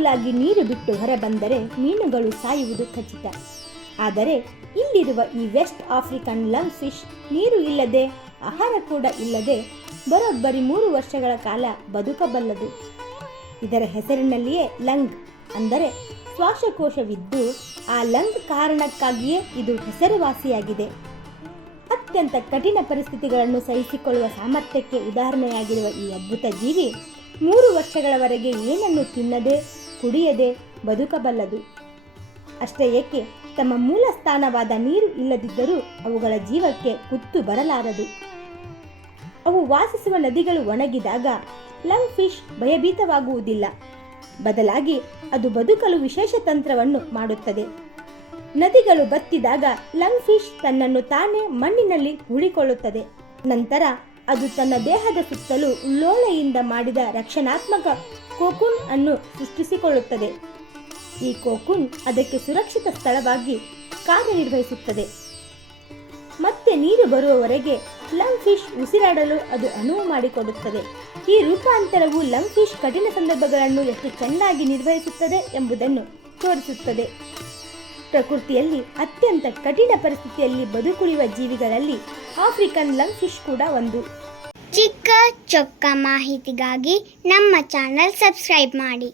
ಆಹಾರಕ್ಕಾಗಿ ನೀರು ಬಿಟ್ಟು ಹೊರಬಂದರೆ ಮೀನುಗಳು ಸಾಯುವುದು ಖಚಿತ. ಆದರೆ ಇಲ್ಲಿರುವ ಈ ವೆಸ್ಟ್ ಆಫ್ರಿಕನ್ ಲಂಗ್ ಫಿಶ್ ನೀರು ಇಲ್ಲದೆ, ಆಹಾರ ಕೂಡ ಇಲ್ಲದೆ ಬರೋಬ್ಬರಿ ಮೂರು ವರ್ಷಗಳ ಕಾಲ ಬದುಕಬಲ್ಲದು. ಇದರ ಹೆಸರಿನಲ್ಲಿಯೇ ಲಂಗ್ ಅಂದರೆ ಶ್ವಾಸಕೋಶವಿದ್ದು, ಆ ಲಂಗ್ ಕಾರಣಕ್ಕಾಗಿಯೇ ಇದು ಹೆಸರುವಾಸಿಯಾಗಿದೆ. ಅತ್ಯಂತ ಕಠಿಣ ಪರಿಸ್ಥಿತಿಗಳನ್ನು ಸಹಿಸಿಕೊಳ್ಳುವ ಸಾಮರ್ಥ್ಯಕ್ಕೆ ಉದಾಹರಣೆಯಾಗಿರುವ ಈ ಅದ್ಭುತ ಜೀವಿ ಮೂರು ವರ್ಷಗಳವರೆಗೆ ಏನನ್ನು ತಿನ್ನದೆ ಕುಡಿಯದೆ ಬದುಕಬಲ್ಲದು. ಅಷ್ಟೇ ಏಕೆ, ತಮ್ಮ ಮೂಲ ಸ್ಥಾನವಾದ ನೀರು ಇಲ್ಲದಿದ್ದರೂ ಅವುಗಳ ಜೀವಕ್ಕೆ ಕುತ್ತು ಬರಲಾರದು. ಅವು ವಾಸಿಸುವ ನದಿಗಳು ಒಣಗಿದಾಗ ಲಂಗ್ ಫಿಶ್ ಭಯಭೀತವಾಗುವುದಿಲ್ಲ. ಬದಲಾಗಿ ಅದು ಬದುಕಲು ವಿಶೇಷ ತಂತ್ರವನ್ನು ಮಾಡುತ್ತದೆ. ನದಿಗಳು ಬತ್ತಿದಾಗ ಲಂಗ್ ಫಿಶ್ ತನ್ನನ್ನು ತಾನೇ ಮಣ್ಣಿನಲ್ಲಿ ಹೂಳಿಕೊಳ್ಳುತ್ತದೆ. ನಂತರ ಅದು ತನ್ನ ದೇಹದ ಸುತ್ತಲೂ ಉಳ್ಳೋಳೆಯಿಂದ ಮಾಡಿದ ರಕ್ಷಣಾತ್ಮಕ ಕೋಕುನ್ ಅನ್ನು ಸೃಷ್ಟಿಸಿಕೊಳ್ಳುತ್ತದೆ. ಈ ಕೋಕುನ್ ಅದಕ್ಕೆ ಸುರಕ್ಷಿತ ಸ್ಥಳವಾಗಿ ಕಾರ್ಯನಿರ್ವಹಿಸುತ್ತದೆ. ಮತ್ತೆ ನೀರು ಬರುವವರೆಗೆ ಲಂಗ್ ಫಿಶ್ ಉಸಿರಾಡಲು ಅದು ಅನುವು ಮಾಡಿಕೊಡುತ್ತದೆ. ಈ ರೂಪಾಂತರವು ಲಂಗ್ ಫಿಶ್ ಕಠಿಣ ಸಂದರ್ಭಗಳನ್ನು ಎಷ್ಟು ಚೆನ್ನಾಗಿ ನಿರ್ವಹಿಸುತ್ತದೆ ಎಂಬುದನ್ನು ತೋರಿಸುತ್ತದೆ. ಪ್ರಕೃತಿಯಲ್ಲಿ ಅತ್ಯಂತ ಕಠಿಣ ಪರಿಸ್ಥಿತಿಯಲ್ಲಿ ಬದುಕುಳಿಯುವ ಜೀವಿಗಳಲ್ಲಿ ಆಫ್ರಿಕನ್ ಲಂಗ್ ಫಿಶ್ ಕೂಡ ಒಂದು. ಚಿಕ್ಕ ಚೊಕ್ಕ ಮಾಹಿತಿಗಾಗಿ ನಮ್ಮ ಚಾನಲ್ ಸಬ್ಸ್ಕ್ರೈಬ್ ಮಾಡಿ.